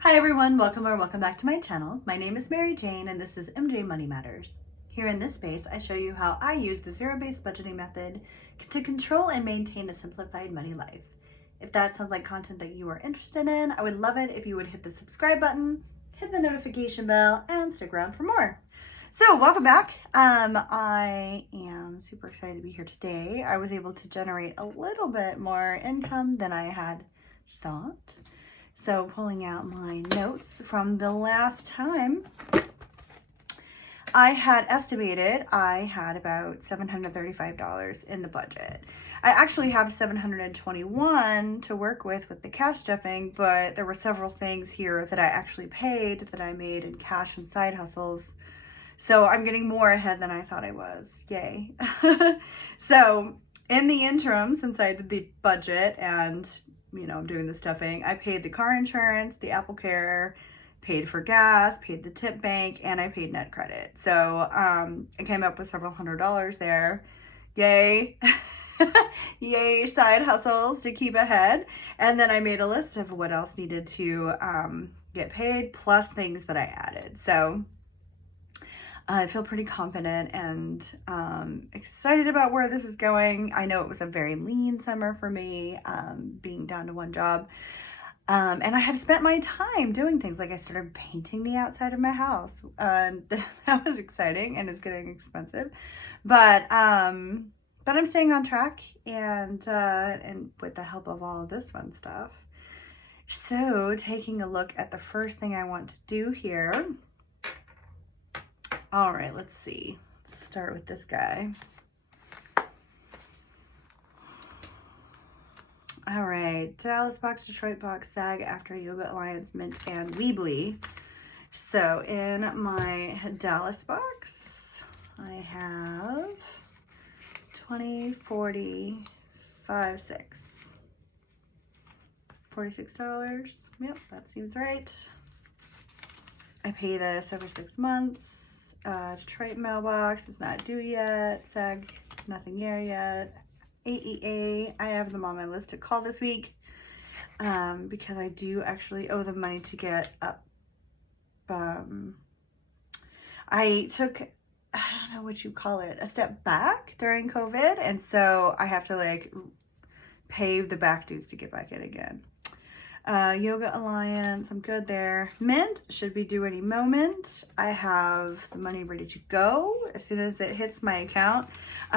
Hi everyone, welcome or welcome back to my channel. My name is Mary Jane and this is MJ Money Matters. Here in this space, I show you how I use the zero-based budgeting method to control and maintain a simplified money life. If that sounds like content that you are interested in, I would love it if you would hit the subscribe button, hit the notification bell, and stick around for more. So welcome back. I am super excited to be here today. I was able to generate a little bit more income than I had thought. So pulling out my notes from the last time, I had estimated I had about $735 in the budget. I actually have $721 to work with the cash stuffing, but there were several things here that I actually paid that I made in cash and side hustles. So I'm getting more ahead than I thought I was. Yay. So in the interim, since I did the budget and I'm doing the stuffing, I paid the car insurance, the Apple Care, paid for gas, paid the tip bank, and I paid net credit. So I came up with several $100s there. Yay. Yay, side hustles to keep ahead. And then I made a list of what else needed to get paid, plus things that I added. So I feel pretty confident and excited about where this is going. I know it was a very lean summer for me, being down to one job. And I have spent my time doing things like I started painting the outside of my house. That was exciting and it's getting expensive. But I'm staying on track and with the help of all of this fun stuff. So taking a look at the first thing I want to do here. All right, let's see. Let's start with this guy. All right, Dallas box, Detroit box, SAG, After, Yoga Alliance, Mint, and Weebly. So in my Dallas box, I have 20, 40, 5, 6. $46. Yep, that seems right. I pay this every 6 months. Detroit mailbox is not due yet. SAG, nothing there yet. AEA, I have them on my list to call this week because I do actually owe them money to get up. I took, I don't know what you call it, a step back during COVID, and so I have to pay the back dues to get back in again. Yoga Alliance, I'm good there. Mint should be due any moment. I have the money ready to go as soon as it hits my account.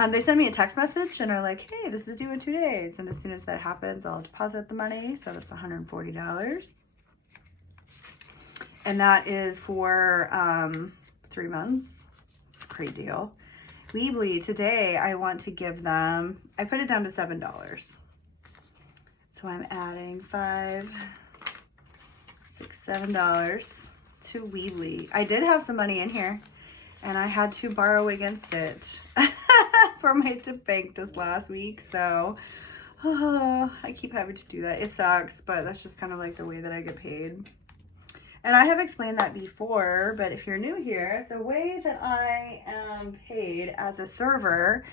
They send me a text message and are like, hey, this is due in 2 days. And as soon as that happens, I'll deposit the money. So that's $140. And that is for 3 months. It's a great deal. Weebly, today I want to give them, I put it down to $7. So I'm adding $5, $6, $7 to Weebly. I did have some money in here and I had to borrow against it for my tip bank this last week. So I keep having to do that. It sucks, but that's just kind of like the way that I get paid. And I have explained that before, but if you're new here, the way that I am paid as a server,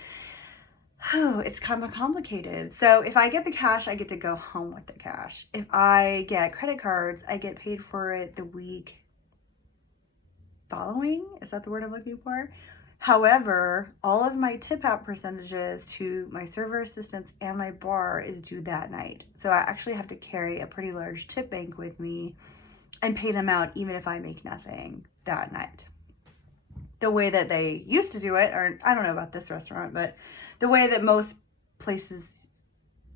it's kind of complicated. So if I get the cash, I get to go home with the cash. If I get credit cards, I get paid for it the week following. Is that the word I'm looking for? However, all of my tip out percentages to my server assistants and my bar is due that night. So I actually have to carry a pretty large tip bank with me and pay them out even if I make nothing that night. The way that they used to do it, or I don't know about this restaurant, but the way that most places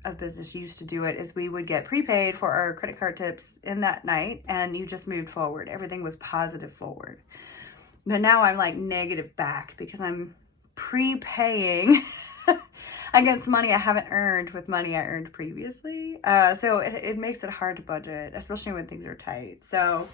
of business used to do it is we would get prepaid for our credit card tips in that night and you just moved forward. Everything was positive forward. But now I'm like negative back because I'm prepaying against money I haven't earned with money I earned previously. So it makes it hard to budget, especially when things are tight. So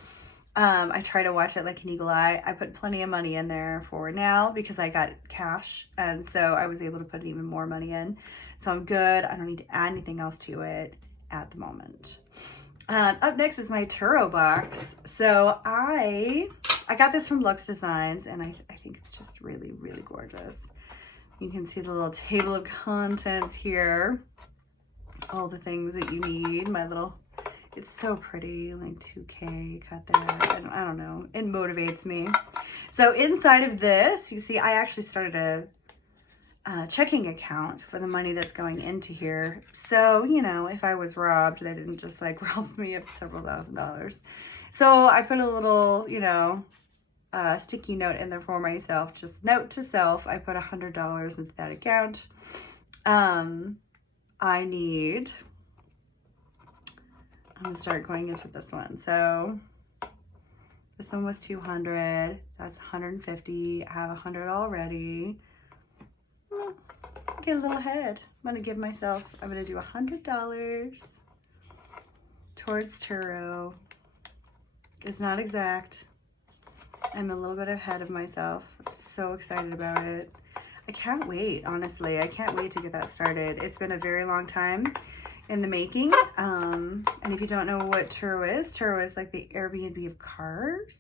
I try to watch it like an eagle eye. I put plenty of money in there for now because I got cash. And so I was able to put even more money in. So I'm good. I don't need to add anything else to it at the moment. Up next is my Turo box. So I got this from Lux Designs and I think it's just really, really gorgeous. You can see the little table of contents here. All the things that you need. My little It's so pretty, like 2K cut there. And I don't know, it motivates me. So inside of this, you see, I actually started a checking account for the money that's going into here. So, you know, if I was robbed, they didn't just like rob me of several $1,000s. So I put a little, you know, sticky note in there for myself. Just note to self, I put $100 into that account. I need, I'm gonna start going into this one. So this one was 200, that's 150. I have 100 already. Get a little ahead. I'm gonna give myself, I'm gonna do $100 towards Turo. It's not exact. I'm a little bit ahead of myself. I'm so excited about it. I can't wait, honestly. I can't wait to get that started. It's been a very long time in the making. And if you don't know what Turo is like the Airbnb of cars.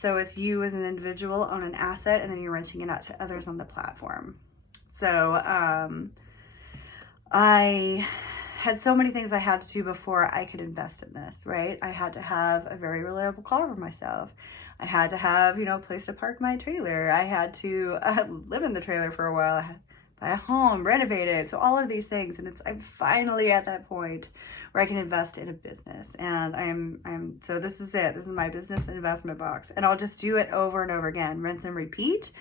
So it's you as an individual own an asset and then you're renting it out to others on the platform. So I had so many things I had to do before I could invest in this, right? I had to have a very reliable car for myself. I had to have, you know, a place to park my trailer. I had to live in the trailer for a while. I had to buy a home, renovate it. So all of these things. And I'm finally at that point where I can invest in a business. And so this is it. This is my business investment box. And I'll just do it over and over again, rinse and repeat.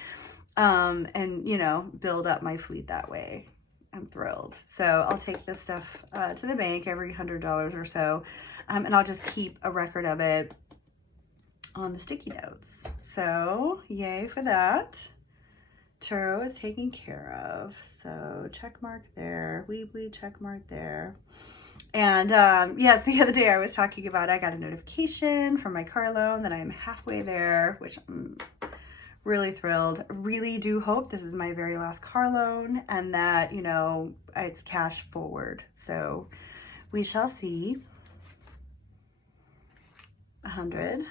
And, you know, build up my fleet that way. I'm thrilled. So I'll take this stuff to the bank every $100 or so. And I'll just keep a record of it on the sticky notes. So yay for that. Turo is taken care of. So check mark there. Weebly check mark there. And yes, the other day I was talking about I got a notification from my car loan that I'm halfway there, which I'm really thrilled. I really do hope this is my very last car loan and that, you know, it's cash forward. So we shall see. 100.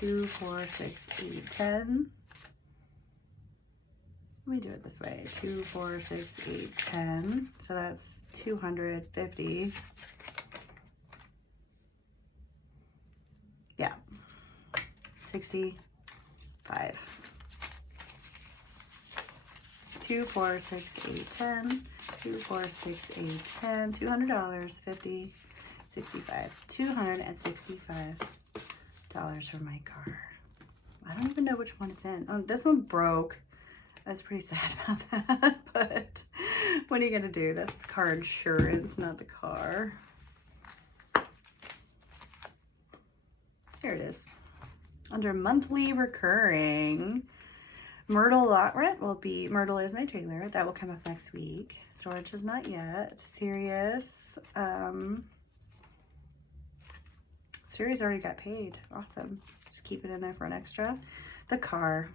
2, 4, 6, 8, 10. Let me do it this way. 2, 4, 6, 8, 10. So that's 250. Yeah. 65. 2, 4, 6, 8, 10. 2, 4, 6, 8, 10. $200. 50. 65. $265 for my car. I don't even know which one it's in. Oh, this one broke. I was pretty sad about that, but what are you gonna do? That's car insurance, not the car. Here it is. Under monthly recurring, Myrtle lot rent will be, Myrtle is my trailer. That will come up next week. Storage is not yet. Sirius, Sirius already got paid. Awesome. Just keep it in there for an extra. The car.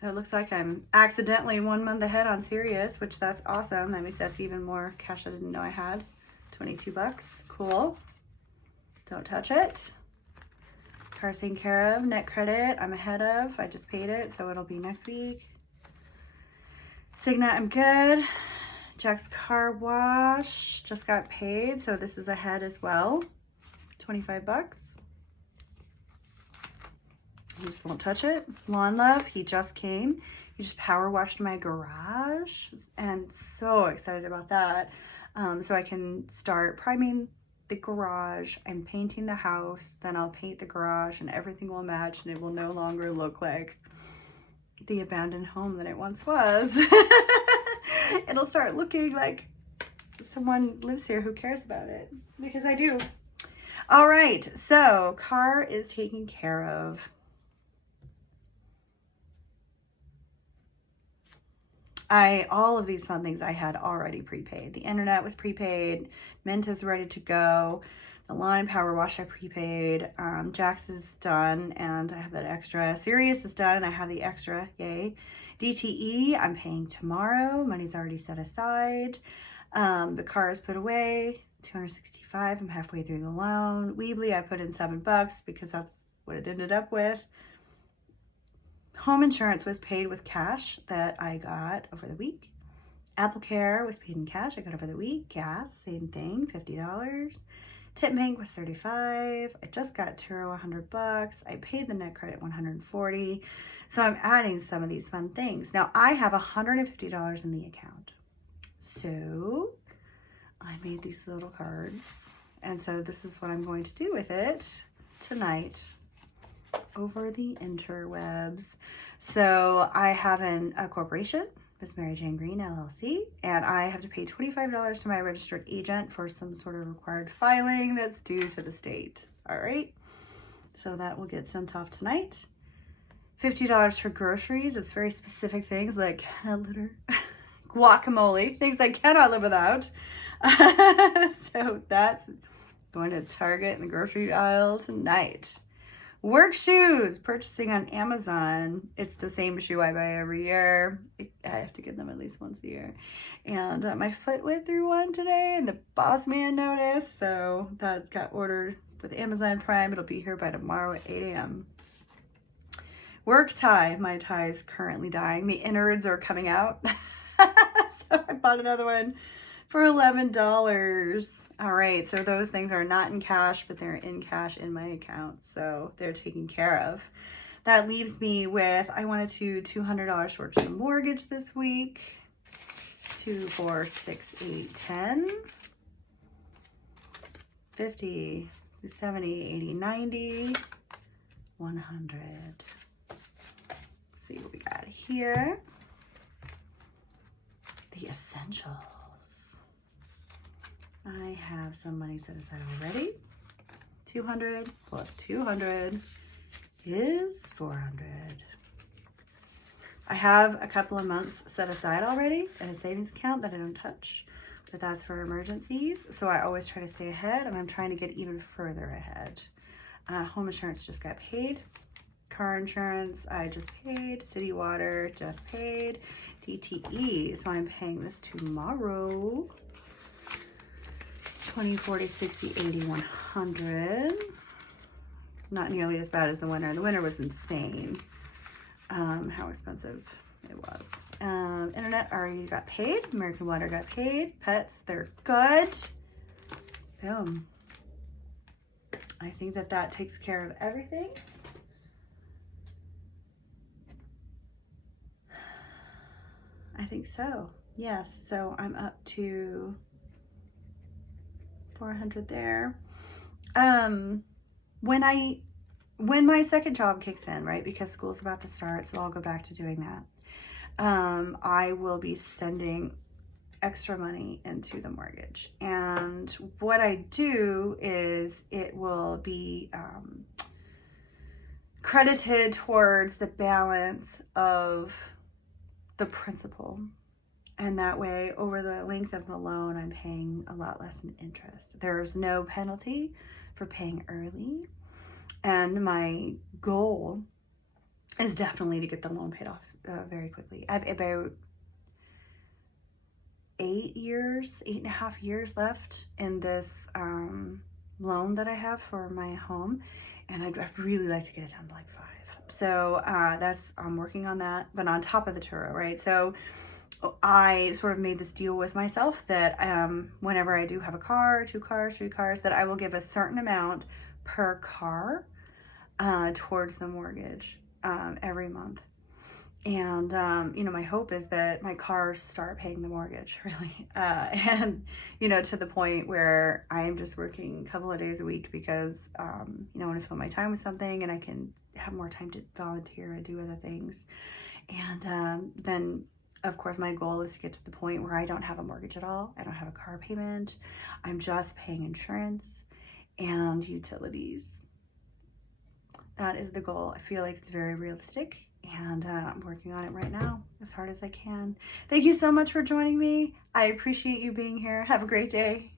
So it looks like I'm accidentally 1 month ahead on Sirius, which that's awesome. That means that's even more cash I didn't know I had. 22 bucks. Cool. Don't touch it. Car's taken care of. Net credit I'm ahead of. I just paid it, so it'll be next week. Signet, I'm good. Jack's car wash just got paid, so this is ahead as well. 25 bucks. He just won't touch it. Lawn Love, he just came. He just power washed my garage, and so excited about that. So I can start priming the garage and painting the house. Then I'll paint the garage and everything will match, and it will no longer look like the abandoned home that it once was. It'll start looking like someone lives here who cares about it, because I do. All right, so car is taken care of. All of these fun things I had already prepaid. The internet was prepaid. Mint is ready to go. The lawn power wash I prepaid. Jax is done, and I have that extra. Sirius is done. I have the extra. Yay. DTE, I'm paying tomorrow. Money's already set aside. The car is put away. $265. I'm halfway through the loan. Weebly, I put in $7 because that's what it ended up with. Home insurance was paid with cash that I got over the week. Apple Care was paid in cash I got over the week. Gas, same thing, $50. Tip bank was $35. I just got Turo $100. I paid the net credit $140. So I'm adding some of these fun things. Now I have $150 in the account. So I made these little cards. And so this is what I'm going to do with it tonight over the interwebs. So I have a corporation, Miss Mary Jane Green LLC, and I have to pay $25 to my registered agent for some sort of required filing that's due to the state. All right, so that will get sent off tonight. $50 for groceries. It's very specific things like cat litter, guacamole, things I cannot live without. So that's going to Target in the grocery aisle tonight. Work shoes, purchasing on Amazon. It's the same shoe I buy every year. I have to get them at least once a year. And my foot went through one today and the boss man noticed. So that got ordered with Amazon Prime. It'll be here by tomorrow at 8 a.m. Work tie. My tie is currently dying. The innards are coming out. So I bought another one for $11. All right, so those things are not in cash, but they're in cash in my account, so they're taken care of. That leaves me with, I wanted to $200 towards the mortgage this week. 2, 4, 6, 8, 10, 50, 70, 80, 90, 100. Let's see what we got here. The essentials. I have some money set aside already. 200 plus 200 is 400. I have a couple of months set aside already in a savings account that I don't touch, but that's for emergencies. So I always try to stay ahead, and I'm trying to get even further ahead. Home insurance just got paid. Car insurance, I just paid. City water, just paid. DTE, so I'm paying this tomorrow. 20, 40, 60, 80, 100. Not nearly as bad as the winter. The winter was insane. How expensive it was. Internet already got paid. American Water got paid. Pets, they're good. Boom. I think that takes care of everything. I think so. Yes, so I'm up to 400 there. When my second job kicks in, right, because school's about to start, so I'll go back to doing that. I will be sending extra money into the mortgage, and what I do is it will be credited towards the balance of the principal. And that way, over the length of the loan, I'm paying a lot less in interest. There's no penalty for paying early. And my goal is definitely to get the loan paid off very quickly. I have about 8.5 years left in this loan that I have for my home. And I'd really like to get it down to like 5. So I'm working on that, but on top of the Turo, right? So I sort of made this deal with myself that whenever I do have a car, 2 cars, 3 cars, that I will give a certain amount per car towards the mortgage every month. And, my hope is that my cars start paying the mortgage, really. And, to the point where I am just working a couple of days a week because, I want to fill my time with something and I can have more time to volunteer and do other things. And then, of course, my goal is to get to the point where I don't have a mortgage at all. I don't have a car payment. I'm just paying insurance and utilities. That is the goal. I feel like it's very realistic, and I'm working on it right now as hard as I can. Thank you so much for joining me. I appreciate you being here. Have a great day.